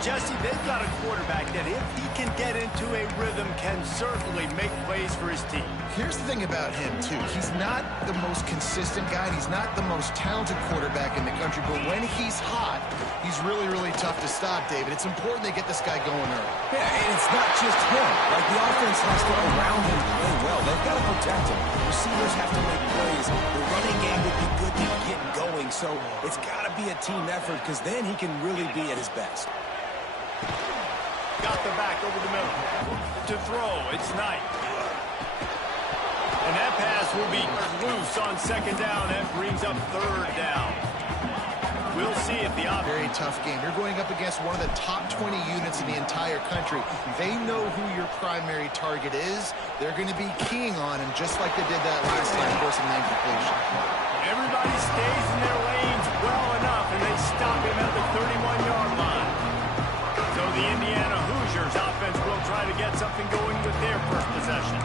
Jesse, they've got a quarterback that if he can get into a rhythm can certainly make plays for his team. Here's the thing about him, too. He's not the most consistent guy. He's not the most talented quarterback in the country. But when he's hot, he's really, really tough to stop, David. It's important they get this guy going early. Yeah, and it's not just him. Like, the offense has to around him play well. They've got to protect him. Receivers have to make plays. The running game would be good to get going. So it's got to be a team effort because then he can really be at his best. Got the back over the middle. To throw, it's Knight. And that pass will be loose on second down. That brings up third down. We'll see if the very tough game. You're going up against one of the top 20 units in the entire country. They know who your primary target is. They're going to be keying on him just like they did that last time, forcing an incompletion. Everybody stays in their lanes well enough, and they stop him at the 31-yard line. So the Indiana Hoosiers offense will try to get something going with their first possession.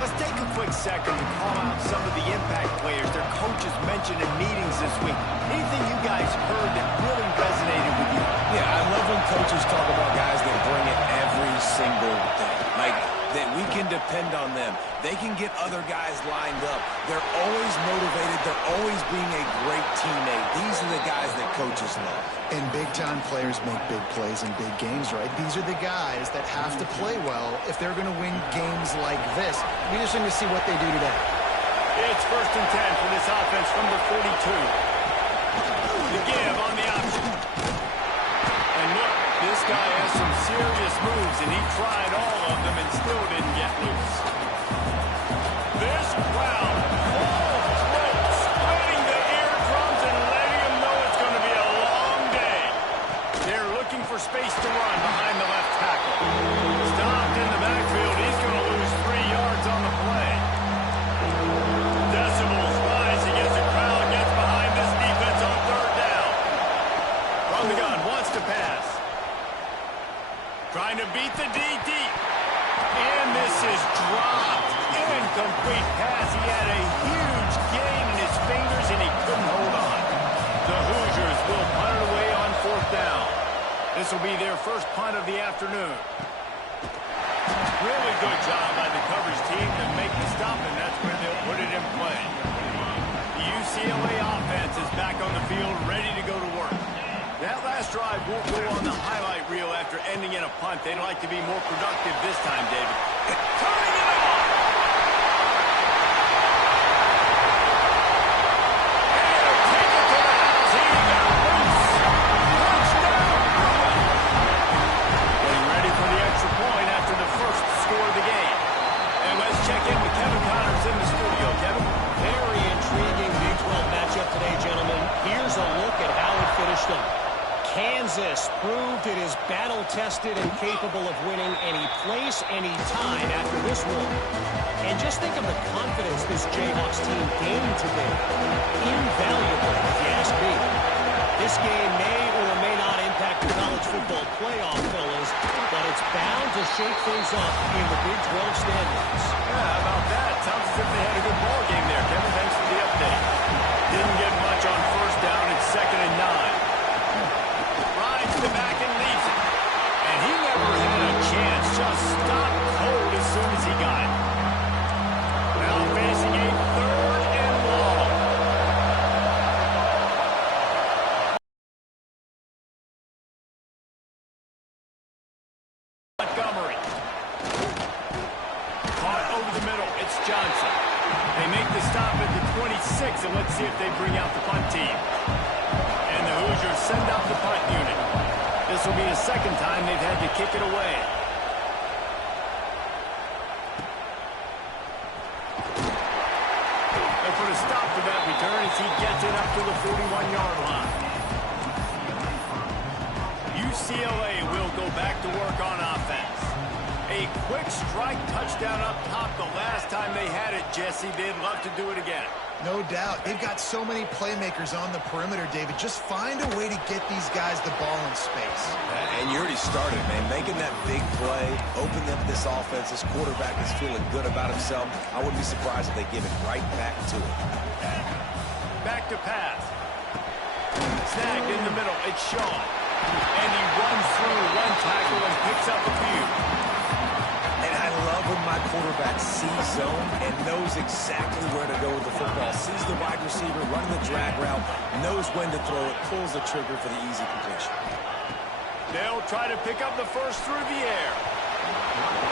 Let's take a quick second to call out some of the impact players their coaches mentioned in meetings this week. Anything you guys heard that really resonated with you? Yeah, I love when coaches talk about guys that bring it every single day. Like, that we can depend on them. They can get other guys lined up. They're always motivated. They're always being a great teammate. These are the guys that coaches love. And big-time players make big plays in big games, right? These are the guys that have to play well if they're going to win games like this. We're just going to see what they do today. It's 1st and 10 for this offense from the 42. The give on the option. And look, this guy has some serious moves, and he tried all of them and still didn't get loose. This crowd, full throat, splitting the eardrums and letting him know it's going to be a long day. They're looking for space to run behind the left tackle. Stopped in the backfield. He's going to lose 3 yards on the play. Decibels rising as the crowd gets behind this defense on 3rd down. From the gun, wants to pass. Trying to beat the D deep. And this is dropped. Incomplete pass. He had a huge gain in his fingers, and he couldn't hold on. The Hoosiers will punt it away on 4th down. This will be their first punt of the afternoon. Really good job by the coverage team to make the stop, and that's where they'll put it in play. The UCLA offense is back on the field, ready to go to work. That last drive won't go on the highlight reel after ending in a punt. They'd like to be more productive this time, David. Turning it off! Kansas proved it is battle-tested and capable of winning any place, any time after this one. And just think of the confidence this Jayhawks team gained today. Invaluable, if you ask me. This game may or may not impact the college football playoff, fellas, but it's bound to shake things up in the Big 12 standings. Yeah, how about that? Sounds as if they had a good ball game there, Kevin. Thanks for the update. Didn't get much on 1st down. It's 2nd and 9. Rides the back and leaves it. And he never had a chance. Just stopped cold as soon as he got it. Now facing a 3rd and long. Montgomery. Caught over the middle. It's Johnson. They make the stop at the 26, and let's see if they bring out the punt team. And the Hoosiers send out the punt unit. This will be the 2nd time they've had to kick it away. They'll put a stop to that return as he gets it up to the 41-yard line. UCLA will go back to work on offense. A quick strike touchdown up top the last time they had it, Jesse. They'd love to do it again. No doubt. They've got so many playmakers on the perimeter, David. Just find a way to get these guys the ball in space. And you already started, man. Making that big play, opening up this offense. This quarterback is feeling good about himself. I wouldn't be surprised if they give it right back to him. Back to pass. Snagged in the middle. It's Shaw. And he runs through one tackle and picks up a few. And I love when my quarterback sees zone and knows exactly where to go with the football. Sees the wide receiver running the drag route, knows when to throw it, pulls the trigger for the easy completion. They'll try to pick up the first through the air.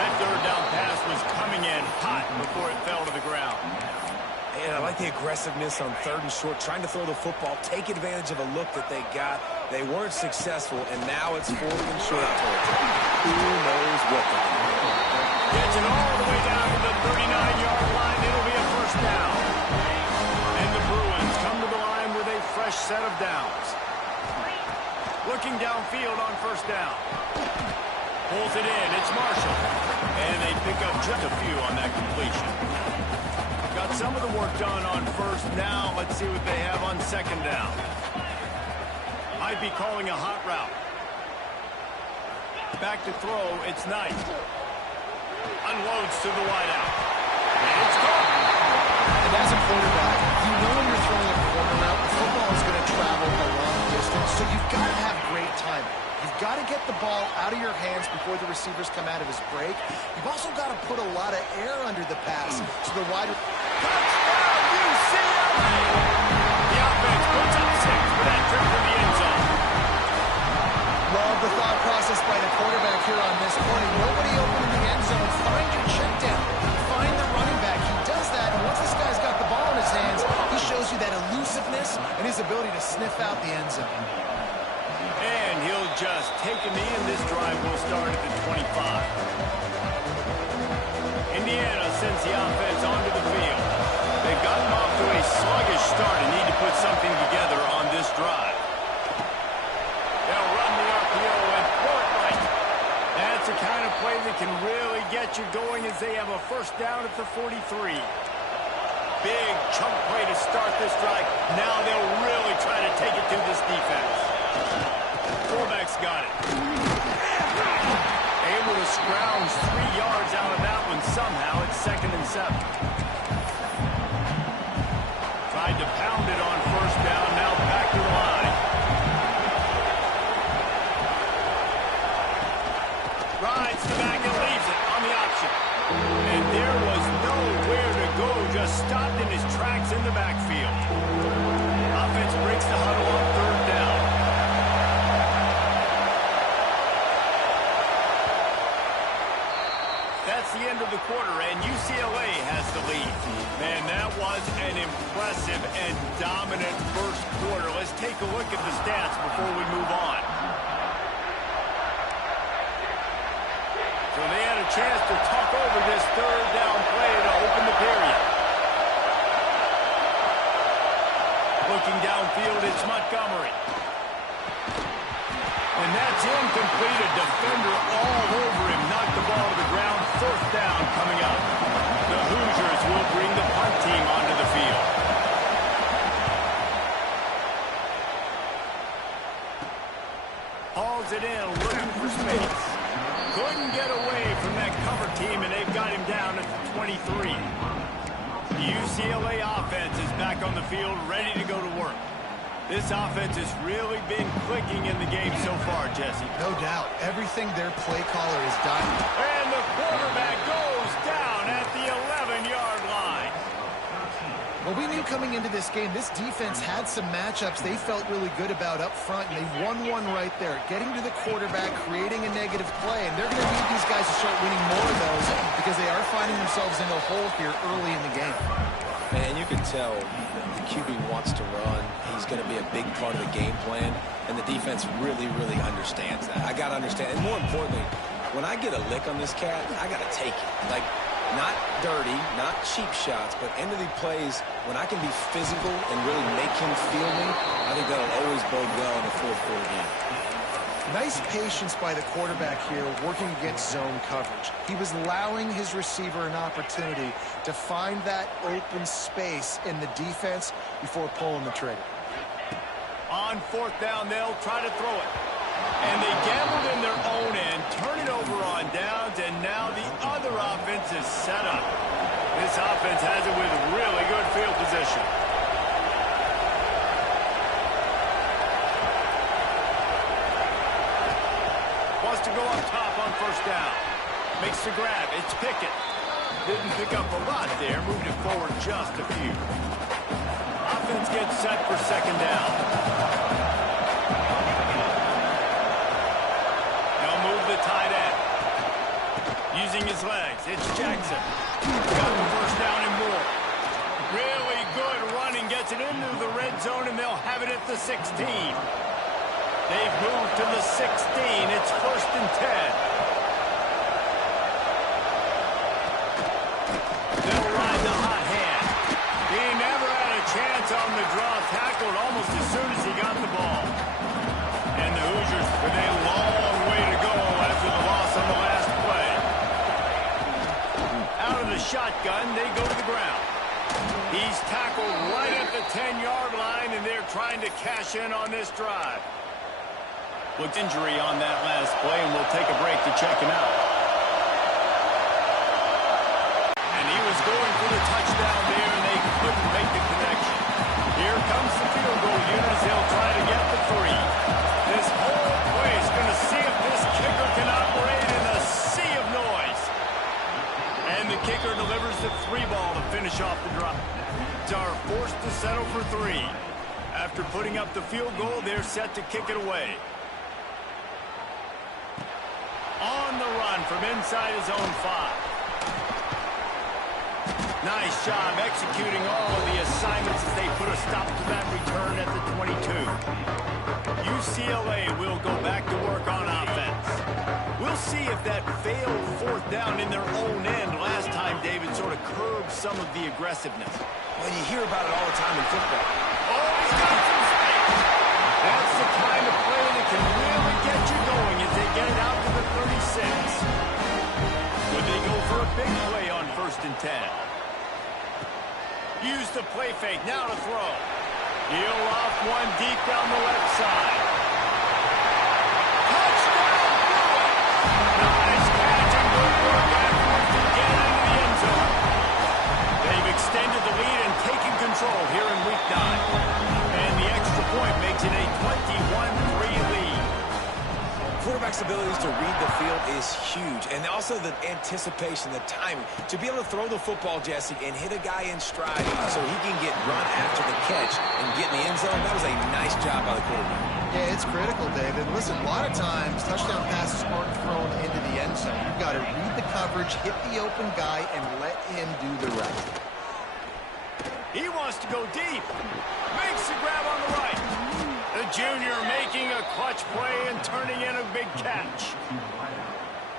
That third down pass was coming in hot before it fell to the ground. And I like the aggressiveness on 3rd and short, trying to throw the football, take advantage of a look that they got. They weren't successful, and now it's 4th and short territory. Who knows what they're going to do? Gets it all the way down to the 39-yard line. It'll be a first down. And the Bruins come to the line with a fresh set of downs. Looking downfield on first down. Pulls it in. It's Marshall. And they pick up just a few on that completion. Got some of the work done on first. Now let's see what they have on second down. Might be calling a hot route. Back to throw. It's Knight. Unloads to the wideout. And it's gone. And as a quarterback, you know when you're throwing a corner route, the football is going to travel a long distance, so you've got to have great timing. You've got to get the ball out of your hands before the receivers come out of his break. You've also got to put a lot of air under the pass so the wide... Touchdown, UCLA! The offense puts up 6 for that trip to the end zone. Love the thought process by the quarterback here on this play. Nobody open in the end zone. Find your check down. Find the running back. He does that, and once this guy's got the ball in his hands, he shows you that elusiveness and his ability to sniff out the end zone. And he'll just take a knee, and this drive will start at the 25. Indiana sends the offense onto the field. They've gotten off to a sluggish start and need to put something together on this drive. They'll run the RPO and throw it right. That's the kind of play that can really get you going as they have a first down at the 43. Big chunk play to start this drive. Now they'll really try to take it to this defense. Fullback's got it. Able to scrounge 3 yards out of that one somehow. It's 2nd and 7. Tried to pound it on first down. Now back to the line. Rides the back and leaves it on the option. And there was nowhere to go. Just stopped in his tracks in the backfield. Offense breaks the huddle on 3rd down. That's the end of the quarter, and UCLA has the lead. Man, that was an impressive and dominant first quarter. Let's take a look at the stats before we move on. So they had a chance to talk over this 3rd down play to open the period. Looking downfield, it's Montgomery. And that's incomplete. A defender all over him. Knocked the ball to the ground. 4th down coming up. The Hoosiers will bring the punt team onto the field. Hauls it in, looking for space. Couldn't get away from that cover team, and they've got him down at the 23. The UCLA offense is back on the field, ready to go to work. This offense has really been clicking in the game so far, Jesse. No doubt. Everything their play caller has done. And the quarterback goes down at the 11-yard line. Well, we knew coming into this game, this defense had some matchups they felt really good about up front, and they won one right there. Getting to the quarterback, creating a negative play, and they're going to need these guys to start winning more of those because they are finding themselves in a hole here early in the game. And you can tell the QB wants to run. He's going to be a big part of the game plan, and the defense really, really understands that. I got to understand, and more importantly, when I get a lick on this cat, I got to take it. Like, not dirty, not cheap shots, but end of the plays, when I can be physical and really make him feel me, I think that'll always bode well in the 4th quarter game. Nice patience by the quarterback here working against zone coverage. He was allowing his receiver an opportunity to find that open space in the defense before pulling the trigger. On 4th down, they'll try to throw it. And they gambled in their own end, turn it over on downs, and now the other offense is set up. This offense has it with really good field position. up top on first down. Makes the grab. It's Pickett. Didn't pick up a lot there. Moved it forward just a few. Offense gets set for second down. They'll move the tight end. Using his legs. It's Jackson. Got the first down and more. Really good running. Gets it into the red zone, and they'll have it at the 16. They've moved to the 16. It's 1st and 10. They'll ride the hot hand. He never had a chance on the draw. Tackled almost as soon as he got the ball. And the Hoosiers with a long way to go after the loss on the last play. Out of the shotgun, they go to the ground. He's tackled right at the 10-yard line, and they're trying to cash in on this drive. Looks injury on that last play, and we'll take a break to check him out. And he was going for the touchdown there, and they couldn't make the connection. Here comes the field goal unit as they'll try to get the 3. This whole play is going to see if this kicker can operate in a sea of noise. And the kicker delivers the 3 ball to finish off the drive. Are forced to settle for 3. After putting up the field goal, they're set to kick it away. On the run from inside his own 5. Nice job executing all of the assignments as they put a stop to that return at the 22. UCLA will go back to work on offense. We'll see if that failed 4th down in their own end last time, David, sort of curbed some of the aggressiveness. Well, you hear about it all the time in football. Oh, he's got some space. That's the kind of play that can really get you going as they get it out to the 36. Would they go for a big play on 1st and 10? Use the play fake. Now to throw. He'll off one deep down the left side. Touchdown! Nice catch and good work afterwards to get into the end zone. They've extended the lead and taken control here in week 9. And the extra point makes it a 21-3 lead. Quarterback's abilities to read the field is huge, and also the anticipation, the timing. To be able to throw the football, Jesse, and hit a guy in stride so he can get run after the catch and get in the end zone, that was a nice job by the quarterback. Yeah, it's critical, David. Listen, a lot of times touchdown passes aren't thrown into the end zone. You've got to read the coverage, hit the open guy, and let him do the rest. He wants to go deep. Makes the grab on the right. The junior making a clutch play and turning in a big catch.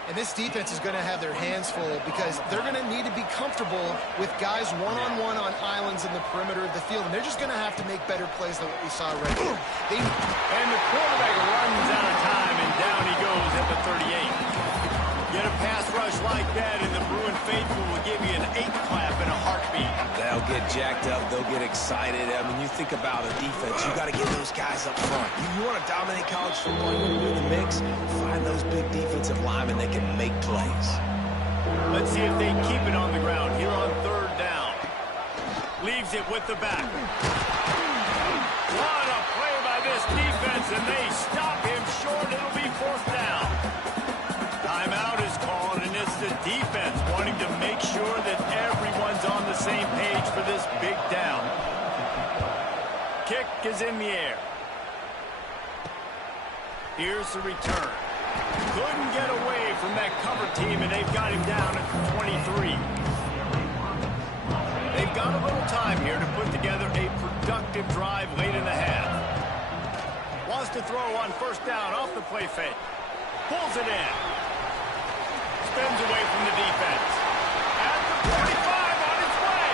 And this defense is going to have their hands full because they're going to need to be comfortable with guys one-on-one on islands in the perimeter of the field. And they're just going to have to make better plays than what we saw right here. And the quarterback runs out of time, and down he goes at the 38. Get a pass rush like that, and the Bruin faithful will give you an 8 clap in a heartbeat. They'll get jacked up. They'll get excited. I mean, you think about a defense. You got to get those guys up front. You want to dominate college football. You want to do the mix. Find those big defensive linemen that can make plays. Let's see if they keep it on the ground here on 3rd down. Leaves it with the back. What a play by this defense, and they stop him short. It'll be 4th down. Timeout is called, and it's the defense wanting to make sure that everyone's on the same page for this big down. Kick is in the air. Here's the return. Couldn't get away from that cover team, and they've got him down at the 23. They've got a little time here to put together a productive drive late in the half. Wants to throw on 1st down off the play fake. Pulls it in. Spins away from the defense. At the 45 on its way.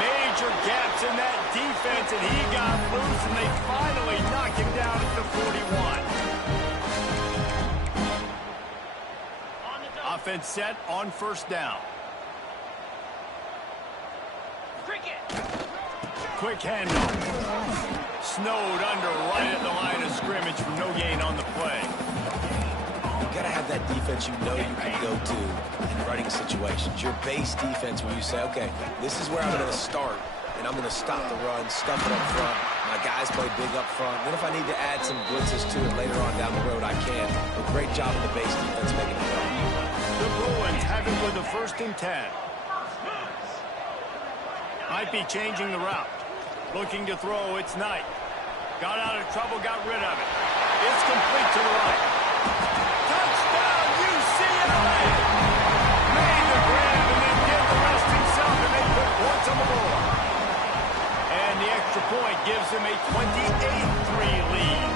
Major gaps in that defense, and he got loose, and they finally knock him down at the 41. Offense set on 1st down. Quick handoff. Snowed under right at the line of scrimmage for no gain on the play. You got to have that defense you know you can go to in running situations. Your base defense where you say, okay, this is where I'm going to start and I'm going to stop the run, stuff it up front. My guys play big up front. Then if I need to add some blitzes to it later on down the road, I can. A great job in the base defense making it work. The Bruins have it with a 1st and 10. Might be changing the route. Looking to throw, it's Knight. Got out of trouble, got rid of it. It's complete to the right. Touchdown, UCLA! Made the grab and then did the rest himself, and they put points on the board. And the extra point gives him a 28-3 lead.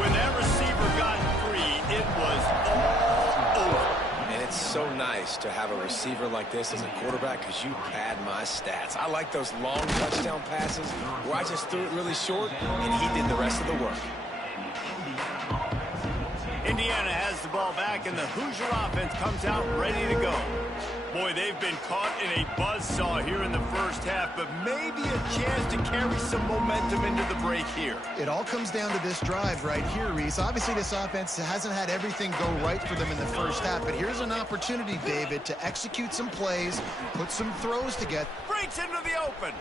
When that receiver got free, it was all over. And it's so nice to have a receiver like this as a quarterback because you pad my stats. I like those long touchdown passes where I just threw it really short and he did the rest of the work. Indiana has the ball back, and the Hoosier offense comes out ready to go. Boy, they've been caught in a buzzsaw here in the first half, but maybe a chance to carry some momentum into the break here. It all comes down to this drive right here, Reese. Obviously, this offense hasn't had everything go right for them in the first half, but here's an opportunity, David, to execute some plays, put some throws together. Breaks into the open.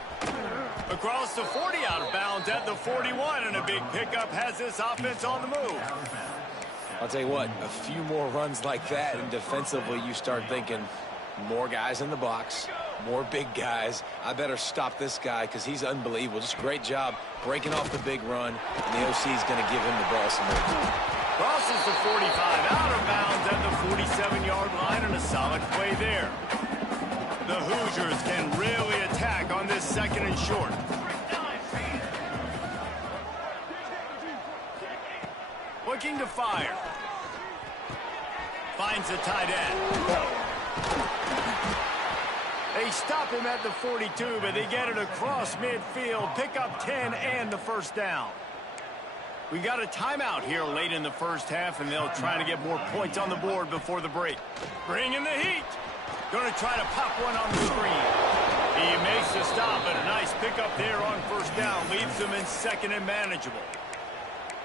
Across the 40, out of bounds at the 41, and a big pickup has this offense on the move. I'll tell you what, a few more runs like that, and defensively you start thinking, more guys in the box, more big guys. I better stop this guy because he's unbelievable. Just great job breaking off the big run, and the OC is going to give him the ball some more. Crosses the 45, out of bounds at the 47-yard line, and a solid play there. The Hoosiers can really attack on this 2nd and short. Looking to fire. Finds the tight end. They stop him at the 42, but they get it across midfield. Pick up 10 and the 1st down. We got a timeout here late in the first half, and they'll try to get more points on the board before the break. Bring in the heat. Going to try to pop one on the screen. He makes the stop, and a nice pickup there on 1st down. Leaves them in 2nd and manageable.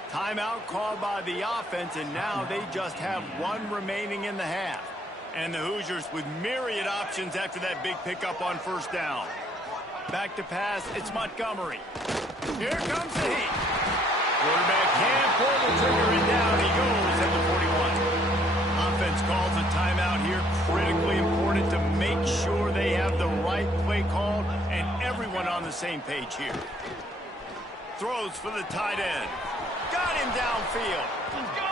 Timeout called by the offense, and now they just have one remaining in the half. And the Hoosiers with myriad options after that big pickup on 1st down. Back to pass, it's Montgomery. Here comes the heat. Quarterback can't pull the trigger, and down he goes at the 41. Offense calls a timeout here. Critically important to make sure they have the right play called and everyone on the same page here. Throws for the tight end. Got him downfield.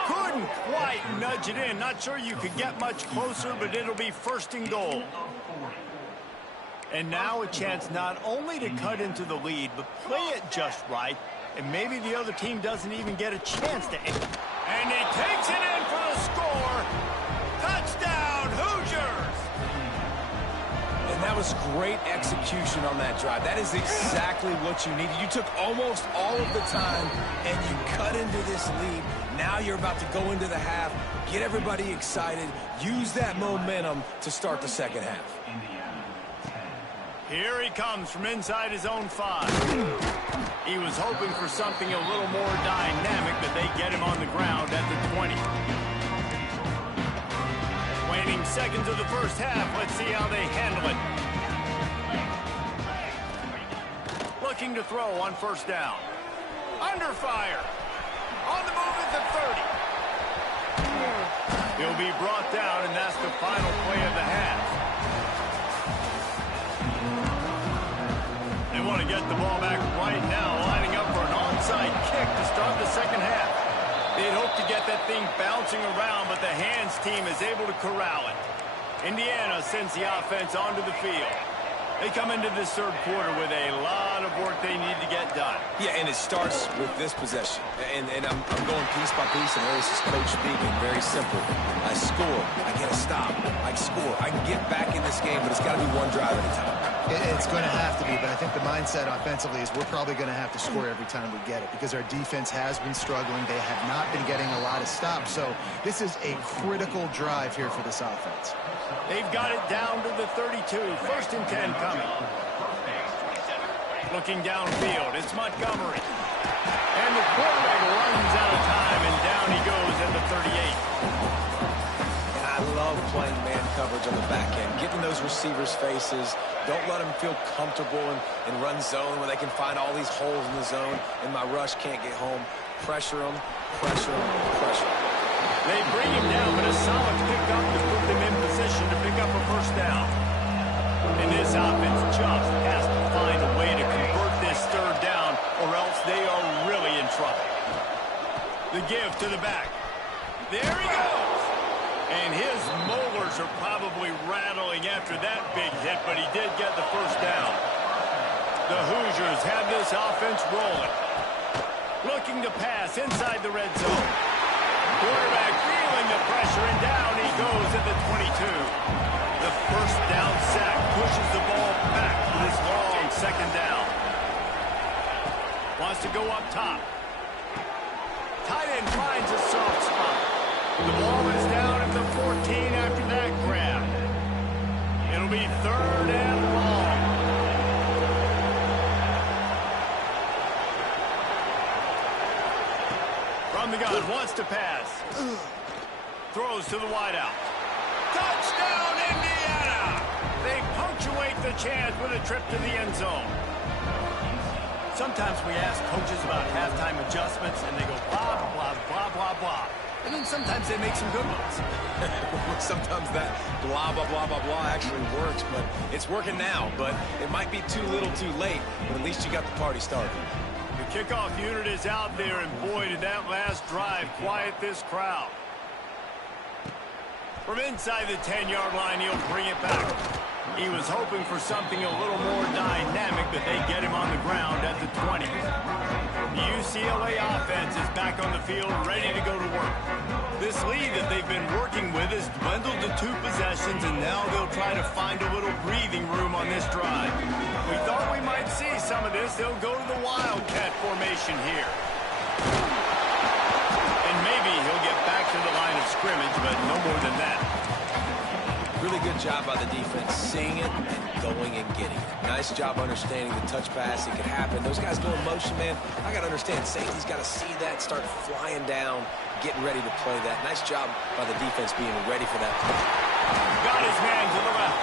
Couldn't quite nudge it in. Not sure you could get much closer, but it'll be 1st and goal. And now a chance not only to cut into the lead, but play it just right, and maybe the other team doesn't even get a chance to end. And he takes it in for the score. Touchdown, Hoosiers! And that was great execution on that drive. That is exactly what you needed. You took almost all of the time, and you cut into this lead. Now you're about to go into the half, get everybody excited, use that momentum to start the 2nd half. Here he comes from inside his own 5. He was hoping for something a little more dynamic, but they get him on the ground at the 20. Waning seconds of the first half. Let's see how they handle it. Looking to throw on 1st down. Under fire. On the move at the 30. He'll be brought down, and that's the final play of the half. They want to get the ball back right now, lining up for an onside kick to start the 2nd half. They'd hope to get that thing bouncing around, but the hands team is able to corral it. Indiana sends the offense onto the field. They come into this 3rd quarter with a lot of work they need to get done. Yeah, and it starts with this possession. And I'm going piece by piece, and this is coach speaking. Very simple. I score. I get a stop. I score. I can get back in this game, but it's got to be one drive at a time. It's going to have to be, but I think the mindset offensively is we're probably going to have to score every time we get it because our defense has been struggling. They have not been getting a lot of stops. So this is a critical drive here for this offense. They've got it down to the 32. 1st and 10 coming. Looking downfield, it's Montgomery. And the quarterback runs out of time, and down he goes at the 38. I love playing man coverage on the back end, getting those receivers' faces. Don't let them feel comfortable and run zone where they can find all these holes in the zone, and my rush can't get home. Pressure them, pressure them, pressure them. They bring him down, but a solid pickup to put them in position to pick up a first down. And this offense just has to find a way to convert this third down, or else they are really in trouble. The give to the back. There he goes. And his molars are probably rattling after that big hit, but he did get the first down. The Hoosiers have this offense rolling. Looking to pass inside the red zone. Quarterback feeling the pressure, and down he goes at the 22. The first down sack pushes the ball back to this long second down. Wants to go up top. Tight end finds a soft spot. The ball is down at the 14 after that grab. It'll be third and long. From the gun, wants to pass. Throws to the wideout. Touchdown, Indiana! They punctuate the chance with a trip to the end zone. Sometimes we ask coaches about halftime adjustments, and they go blah, blah, blah, blah, blah. And then sometimes they make some good ones. Sometimes that blah, blah, blah, blah, blah actually works, but it's working now. But it might be too little too late, but at least you got the party started. The kickoff unit is out there, and boy, did that last drive quiet this crowd. From inside the 10-yard line, he'll bring it back. He was hoping for something a little more dynamic, but they get him on the ground at the 20. The UCLA offense is back on the field, ready to go to work. This lead that they've been working with has dwindled to 2 possessions, and now they'll try to find a little breathing room on this drive. We thought we might see some of this. They'll go to the Wildcat formation here. And maybe he'll get back to the line of scrimmage, but no more than that. Really good job by the defense, seeing it and going and getting it. Nice job understanding the touch pass. It could happen. Those guys go in motion, man. I got to understand, safety's got to see that, start flying down, getting ready to play that. Nice job by the defense being ready for that play. Got his man to the left.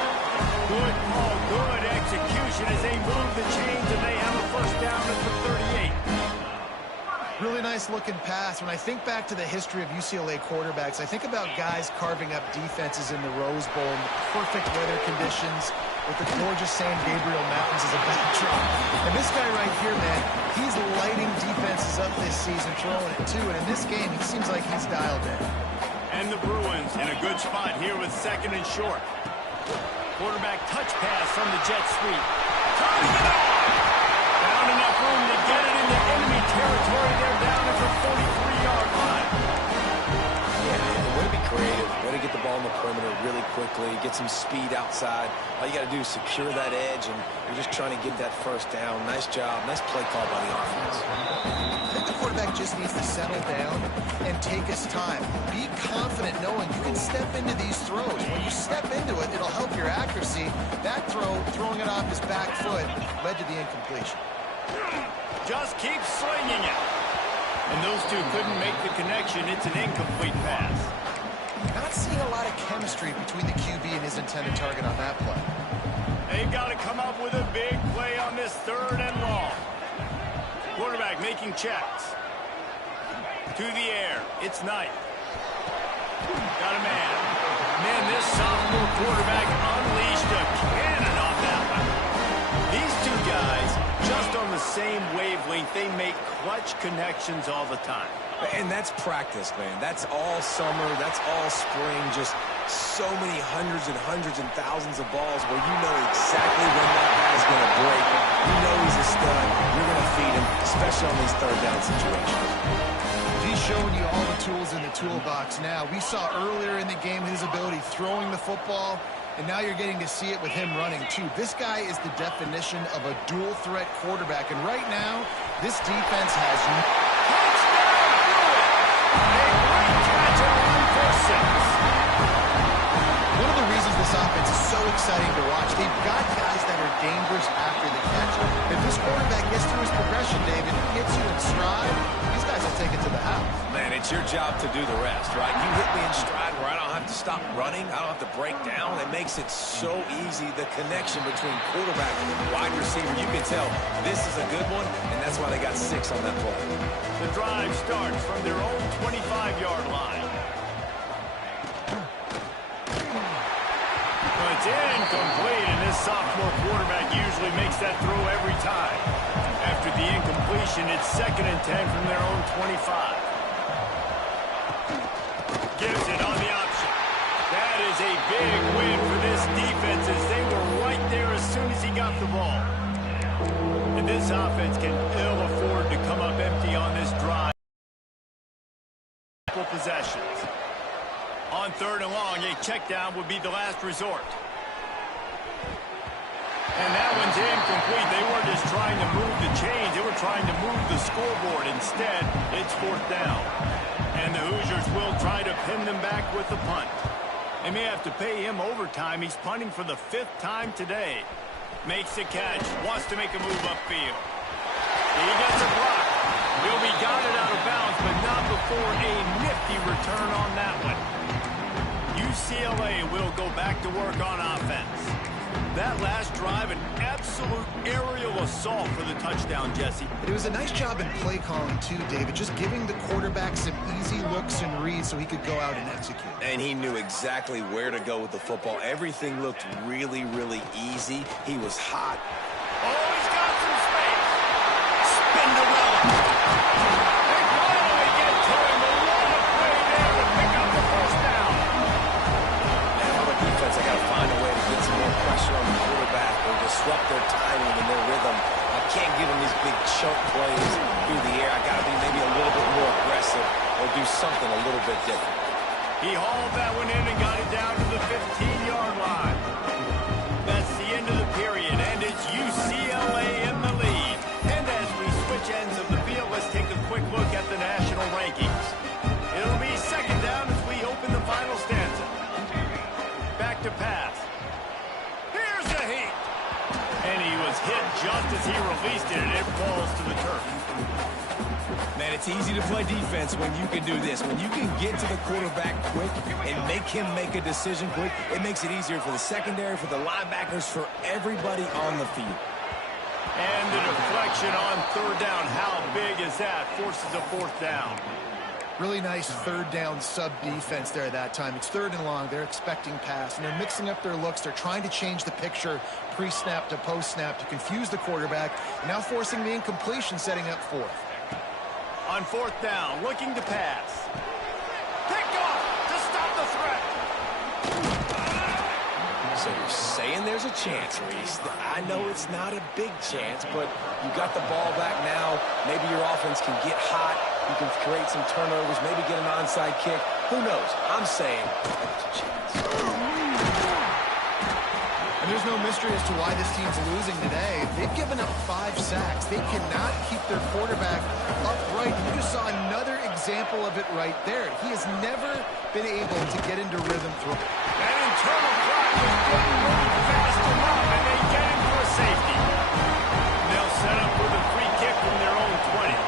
Good call, good execution as they move the chains, and they have a first down at the 38. Really nice looking pass. When I think back to the history of UCLA quarterbacks, I think about guys carving up defenses in the Rose Bowl in perfect weather conditions with the gorgeous San Gabriel Mountains as a backdrop. And this guy right here, man, he's lighting defenses up this season, throwing it too. And in this game, he seems like he's dialed in. And the Bruins in a good spot here with second and short. Quarterback touch pass from the jet sweep. Turning it on! Found enough room to get it into enemy territory. They're down at the 43-yard line. Yeah, man, way to be creative. Way to get the ball in the perimeter really quickly, get some speed outside. All you got to do is secure that edge, and you're just trying to get that first down. Nice job. Nice play call by the offense. I think the quarterback just needs to settle down and take his time. Be confident knowing you can step into these throws. When you step into it, it'll help your accuracy. That throw, throwing it off his back foot, led to the incompletion. Just keep slinging it. And those two couldn't make the connection. It's an incomplete pass. Not seeing a lot of chemistry between the QB and his intended target on that play. They've got to come up with a big play on this third and long. Quarterback making checks. To the air. It's Knight. Got a man. Man, this sophomore quarterback unleashed a cannon on that one. These two guys, just on the same wavelength, they make clutch connections all the time. And that's practice, man. That's all summer. That's all spring. Just so many hundreds and thousands of balls where you know exactly when that guy's going to break. You know he's a stud. You're going to feed him, especially on these third down situations. He's showing you all the tools in the toolbox now. We saw earlier in the game his ability throwing the football, and now you're getting to see it with him running too. This guy is the definition of a dual threat quarterback, and right now, this defense has one of the reasons this offense is so exciting to watch, they've got guys that are dangerous after the catch. If this quarterback gets through his progression, David, gets you in stride, these guys will take it to the house. Man, it's your job to do the rest, right? You hit me in stride where I don't have to stop running. I don't have to break down. It makes it so easy. The connection between quarterback and wide receiver, you can tell this is a good one, and that's why they got 6 on that play. The drive starts from their own 25-yard line. It's incomplete, and this sophomore quarterback usually makes that throw every time. After the incompletion, it's 2nd and 10 from their own 25. Gives it on the option. That is a big win for this defense as they were right there as soon as he got the ball. And this offense can ill afford to come up empty on this drive. Possessions. On 3rd and long, a check down would be the last resort. And that one's incomplete. They weren't just trying to move the chains. They were trying to move the scoreboard. Instead, it's 4th down. And the Hoosiers will try to pin them back with the punt. They may have to pay him overtime. He's punting for the 5th time today. Makes the catch. Wants to make a move upfield. He gets a block. He'll be guided out of bounds, but not before a nifty return on that one. UCLA will go back to work on offense. That last drive, an absolute aerial assault for the touchdown, Jesse. It was a nice job in play calling, too, David, just giving the quarterback some easy looks and reads so he could go out and execute. And he knew exactly where to go with the football. Everything looked really, really easy. He was hot. Oh, he's got some space. Spinderella. They finally get to him. A lot of play there to pick up the 1st down. And on the defense, I got to find a way to get some more pressure on the quarterback or disrupt their timing and their rhythm. I can't give them these big chunk plays through the air. I got to be maybe a little bit more aggressive or do something a little bit different. He hauled that one in and got it down to the 15-yard line. That's the end of the period, and it's UCLA in the lead. And as we switch ends of the field, let's take a quick look at the national rankings. It'll be 2nd down as we open the final stanza. Back to pass. Here's a heat. And he was hit just as he released it, and it falls to the turf. Man, it's easy to play defense when you can do this. When you can get to the quarterback quick and make him make a decision quick, it makes it easier for the secondary, for the linebackers, for everybody on the field. And the deflection on 3rd down. How big is that? Forces a 4th down. Really nice 3rd down sub-defense there that time. It's 3rd and long. They're expecting pass, and they're mixing up their looks. They're trying to change the picture pre-snap to post-snap to confuse the quarterback, and now forcing the incompletion, setting up 4th. On 4th down, looking to pass. Pick off to stop the threat. So you're saying there's a chance, Reese. I know it's not a big chance, but you got the ball back now. Maybe your offense can get hot. You can create some turnovers, maybe get an onside kick. Who knows? I'm saying there's a chance. And there's no mystery as to why this team's losing today. They've given up 5 sacks. They cannot keep their quarterback upright. You just saw another example of it right there. He has never been able to get into rhythm through. That internal clock was getting moved fast enough, and they get him for a safety. And they'll set up with a free kick from their own 20.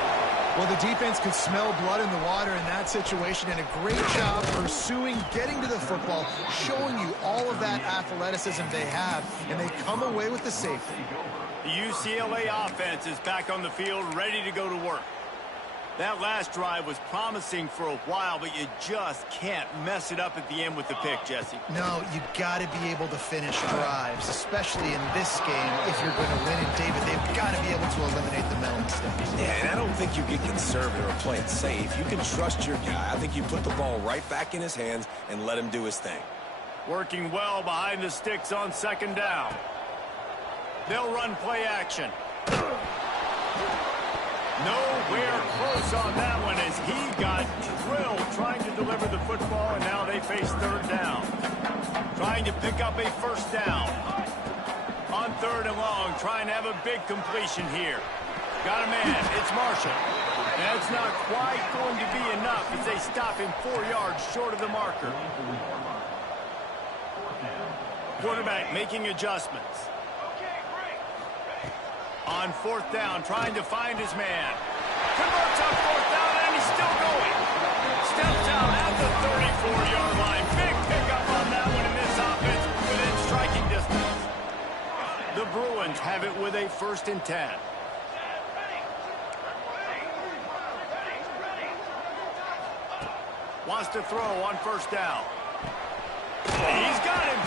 Well, the defense could smell blood in the water in that situation, and a great job pursuing, getting to the football, showing you all of that athleticism they have, and they come away with the safety. The UCLA offense is back on the field, ready to go to work. That last drive was promising for a while, but you just can't mess it up at the end with the pick, Jesse. No, you got to be able to finish drives, especially in this game. If you're going to win it, David, they've got to be able to eliminate the mental mistakes. Yeah, and I don't think you get conservative or play it safe. You can trust your guy. I think you put the ball right back in his hands and let him do his thing. Working well behind the sticks on 2nd down. They'll run play action. Nowhere close on that one as he got drilled trying to deliver the football, and now they face 3rd down. Trying to pick up a 1st down. On 3rd and long, trying to have a big completion here. Got a man. It's Marshall. That's not quite going to be enough as they stop him 4 yards short of the marker. Quarterback making adjustments. On 4th down, trying to find his man. Converts on 4th down, and he's still going. steps out at the 34-yard line. Big pickup on that one in this offense within striking distance. The Bruins have it with a 1st and 10. Wants to throw on 1st down. He's got him.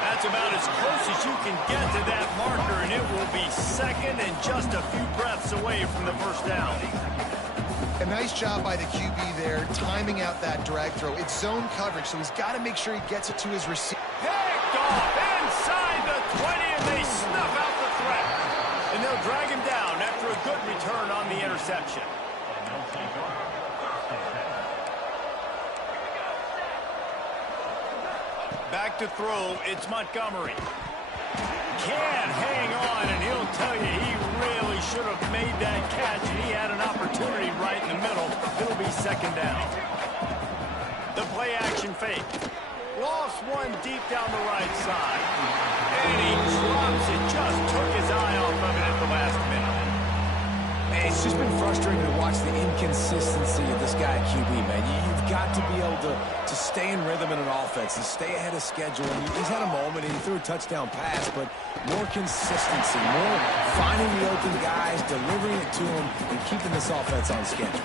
That's about as close as you can get to that marker, and it will be 2nd and just a few breaths away from the 1st down. A nice job by the QB there, timing out that drag throw. It's zone coverage, so he's got to make sure he gets it to his receiver. Picked off inside the 20, and they snuff out the threat. And they'll drag him down after a good return on the interception. Back to throw, it's Montgomery. Can't hang on, and he'll tell you he really should have made that catch, and he had an opportunity right in the middle. It'll be 2nd down. The play action fake. Lost one deep down the right side. And he drops it, just took his eye off of it at the last minute. Man, it's just been frustrating to watch the inconsistency of this guy at QB, man. You've got to be able to stay in rhythm in an offense and stay ahead of schedule. And he's had a moment and he threw a touchdown pass, but more consistency, more finding the open guys, delivering it to them, and keeping this offense on schedule.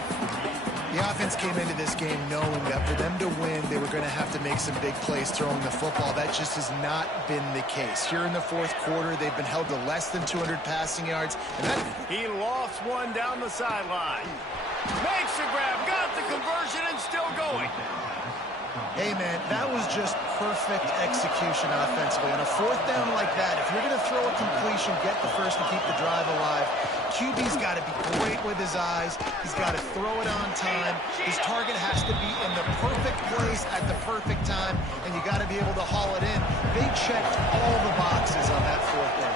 The offense came into this game knowing that for them to win, they were going to have to make some big plays throwing the football. That just has not been the case. Here in the 4th quarter, they've been held to less than 200 passing yards. And that... He lost one down the sideline. Makes the grab, got the conversion, and still going. Hey, man, that was just perfect execution offensively. On a 4th down like that, if you're going to throw a completion, get the first and keep the drive alive. QB's got to be great with his eyes. He's got to throw it on time. His target has to be in the perfect place at the perfect time, and you got to be able to haul it in. They checked all the boxes on that 4th down.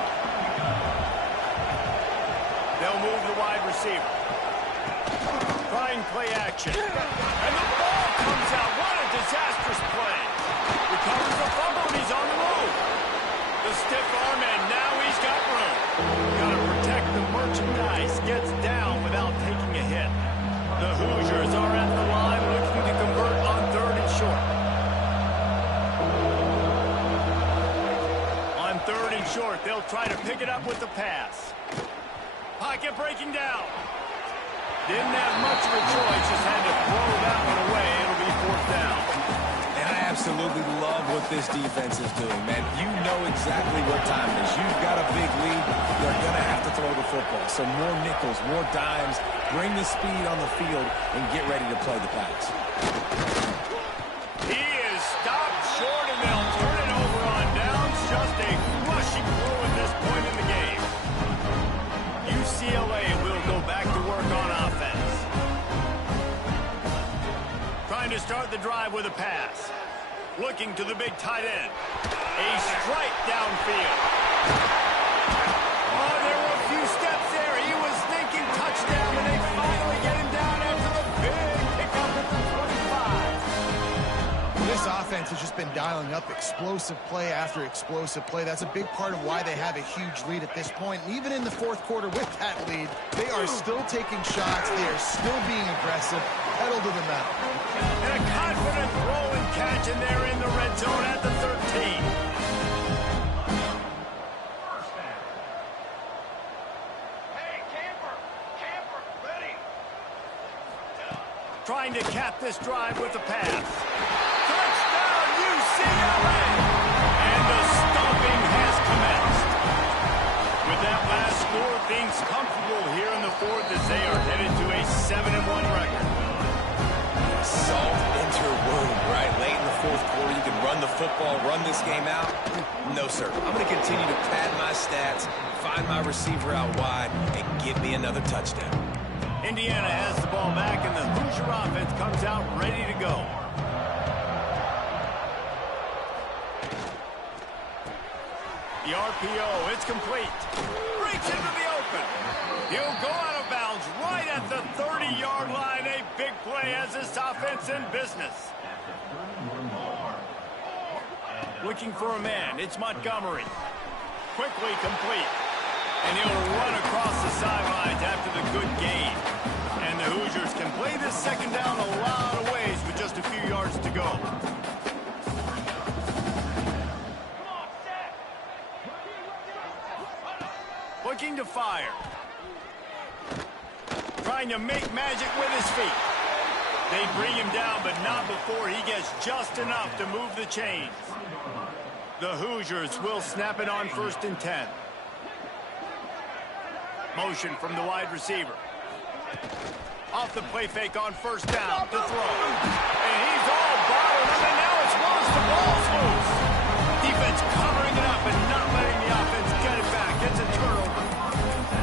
They'll move the wide receiver. Trying play action. And the ball comes out. What a disastrous play. Recovers the fumble, and he's on the move. The stiff arm, and now he's got room. Got to protect the merchandise. Gets down without taking a hit. The Hoosiers are at the line looking to convert on 3rd and short. On 3rd and short, they'll try to pick it up with the pass. Pocket breaking down. Didn't have much of a choice, just had to throw that one away. It'll be 4th down. And I absolutely love what this defense is doing, man. You know exactly what time it is. You've got a big lead. They're going to have to throw the football. So more nickels, more dimes, bring the speed on the field, and get ready to play the pass. He is stopped short, and they'll turn it over on downs. Just a rushing blow at this point in the game. UCLA will go back to work on offense. Trying to start the drive with a pass. Looking to the big tight end. A strike downfield. Oh, there were a few steps there. He was thinking touchdown, and they finally get him down after the big pickup at the 25. This offense has just been dialing up explosive play after explosive play. That's a big part of why they have a huge lead at this point. And even in the 4th quarter with that lead, they are still taking shots. They are still being aggressive. Pedal to the metal. And a confident throw and catch, and they're in the red zone at the 13. Trying to cap this drive with the pass. Touchdown, UCLA! And the stomping has commenced. With that last score, things comfortable here in the 4th as they are headed to a 7-1 record. Salt enter wound, right? Late in the 4th quarter, you can run the football, run this game out. No, sir. I'm going to continue to pad my stats, find my receiver out wide, and get me another touchdown. Indiana has the ball back, and the Hoosier offense comes out ready to go. The RPO, it's complete. Breaks into the open. He'll go out of bounds right at the 30-yard line. A big play as this offense in business. Looking for a man. It's Montgomery. Quickly complete. And he'll run across the sidelines after the good gain. And the Hoosiers can play this second down a lot of ways with just a few yards to go. Looking to fire. Trying to make magic with his feet. They bring him down, but not before he gets just enough to move the chains. The Hoosiers will snap it on 1st and 10. Motion from the wide receiver. Off the play fake on 1st down to throw. And he's all bottled up, and now it's once the ball's loose. Defense covering it up and not letting the offense get it back. It's a turnover.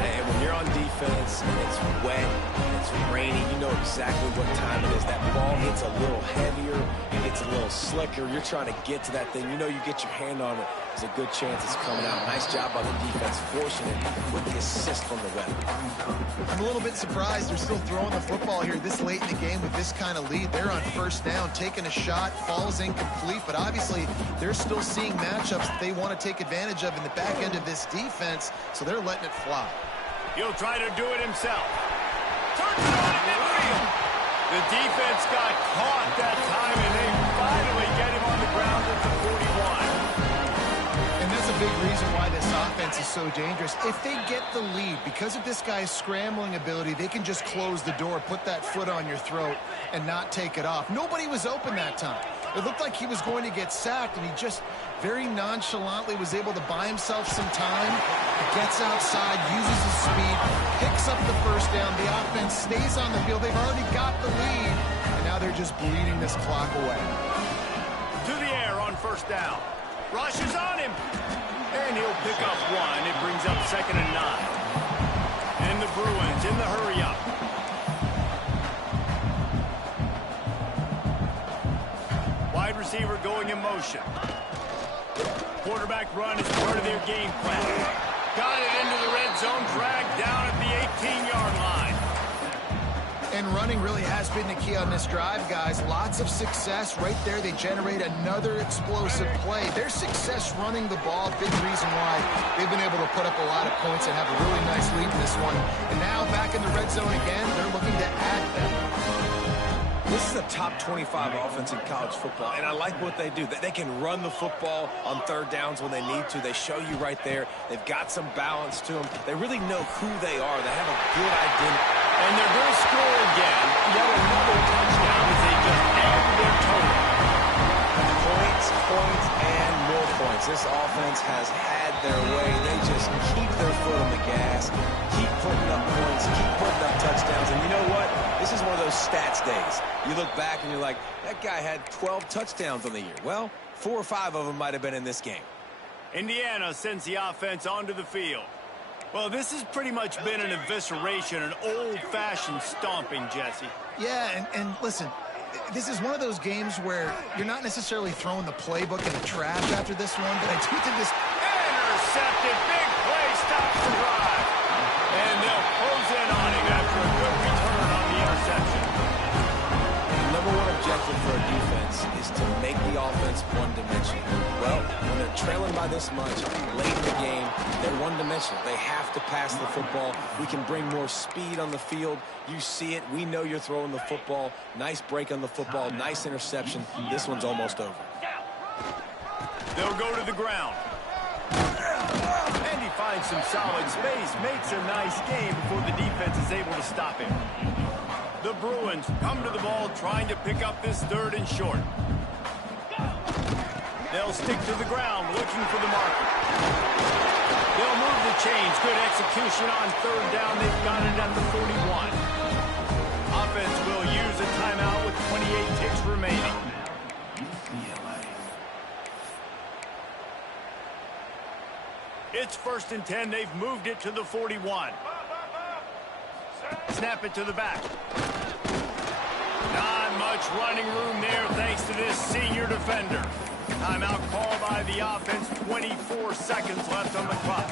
And when you're on defense and it's wet and it's rainy, you know exactly what time it is. That ball hits a little heavier, it gets a little slicker. You're trying to get to that thing. You know you get your hand on it. There's a good chance it's coming out. Nice job by the defense forcing it with the assist from the wet. I'm a little bit surprised they're still throwing the football here this late in the game with this kind of lead. They're on 1st down, taking a shot, falls incomplete, but obviously they're still seeing matchups that they want to take advantage of in the back end of this defense, so they're letting it fly. He'll try to do it himself. Turns it on at midfield. The defense got caught that time, and they finally get him on the ground at the 41. And that's a big reason why this offense is so dangerous. If they get the lead, because of this guy's scrambling ability, they can just close the door, put that foot on your throat, and not take it off. Nobody was open that time. It looked like he was going to get sacked, and he just very nonchalantly was able to buy himself some time. He gets outside, uses his speed, picks up the 1st down. The offense stays on the field. They've already got the lead, and now they're just bleeding this clock away. To the air on 1st down. Rushes on him. And he'll pick up 1. It brings up 2nd and 9. And the Bruins in the hurry-up. Wide receiver going in motion. Quarterback run is part of their game plan. Got it into the red zone, dragged down at the 18-yard line. And running really has been the key on this drive, guys. Lots of success right there. They generate another explosive play. Their success running the ball, big reason why they've been able to put up a lot of points and have a really nice lead in this one. And now back in the red zone again, they're looking to add them. This is a top 25 offense in college football, and I like what they do. They can run the football on 3rd downs when they need to. They show you right there. They've got some balance to them. They really know who they are. They have a good identity. And they're going to score again. Yet another touchdown as they just add their total. Points, and more points. This offense has had their way. They just keep their foot on the gas, keep putting up points, keep putting up touchdowns. And you know what? This is one of those stats days. You look back and you're like, that guy had 12 touchdowns on the year. Well, 4 or 5 of them might have been in this game. Indiana sends the offense onto the field. Well, this has pretty much been an evisceration, an old-fashioned stomping, Jesse. Yeah, and listen, this is one of those games where you're not necessarily throwing the playbook in the trash after this one, but I do think this... Intercepted, big play, stops the drive. And they'll close in on him after a good return on the interception. The number one objective for a defense is to make the offense one-dimensional. Well, when they're trailing by this much, late in the game, they're one-dimensional. They have to pass the football. We can bring more speed on the field. You see it. We know you're throwing the football. Nice break on the football. Nice interception. This one's almost over. They'll go to the ground. And he finds some solid space. Makes a nice game before the defense is able to stop him. The Bruins come to the ball trying to pick up this 3rd and short. They'll stick to the ground looking for the marker. They'll move the chains. Good execution on 3rd down. They've got it at the 41. Offense will use a timeout with 28 ticks remaining. It's 1st and 10. They've moved it to the 41. Snap it to the back. Not much running room there thanks to this senior defender. Timeout called by the offense. 24 seconds left on the clock.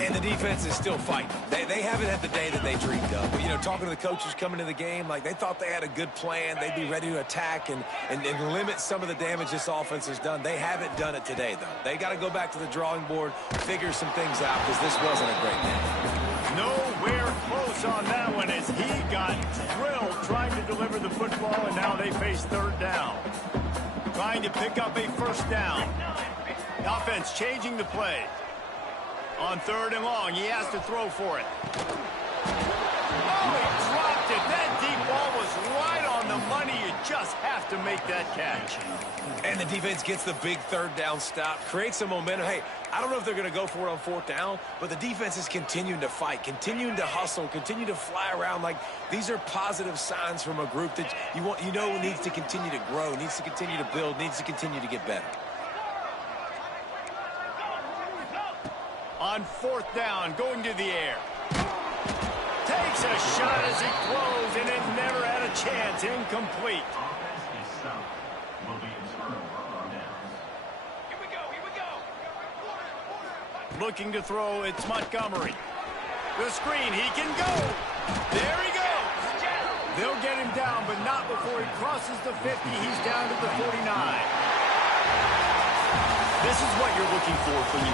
And the defense is still fighting. They haven't had the day that they dreamed of. But, you know, talking to the coaches coming to the game, like they thought they had a good plan. They'd be ready to attack and limit some of the damage this offense has done. They haven't done it today, though. They got to go back to the drawing board, figure some things out, because this wasn't a great game. Nowhere close on that one as he got drilled trying to deliver the football, and now they face third down. Trying to pick up a first down. The offense changing the play. On third and long, he has to throw for it. Oh, he dropped it. That deep ball was right on the money. You just have to make that catch. And the defense gets the big third down stop, creates some momentum. Hey, I don't know if they're going to go for it on fourth down, but the defense is continuing to fight, continuing to hustle, continue to fly around. Like, these are positive signs from a group that you know needs to continue to grow, needs to continue to build, needs to continue to get better. On fourth down, going to the air. Takes a shot as he throws, and it never had a chance. Incomplete. Looking to throw, it's Montgomery. The screen, he can go. There he goes. They'll get him down, but not before he crosses the 50. He's down to the 49. This is what you're looking for when you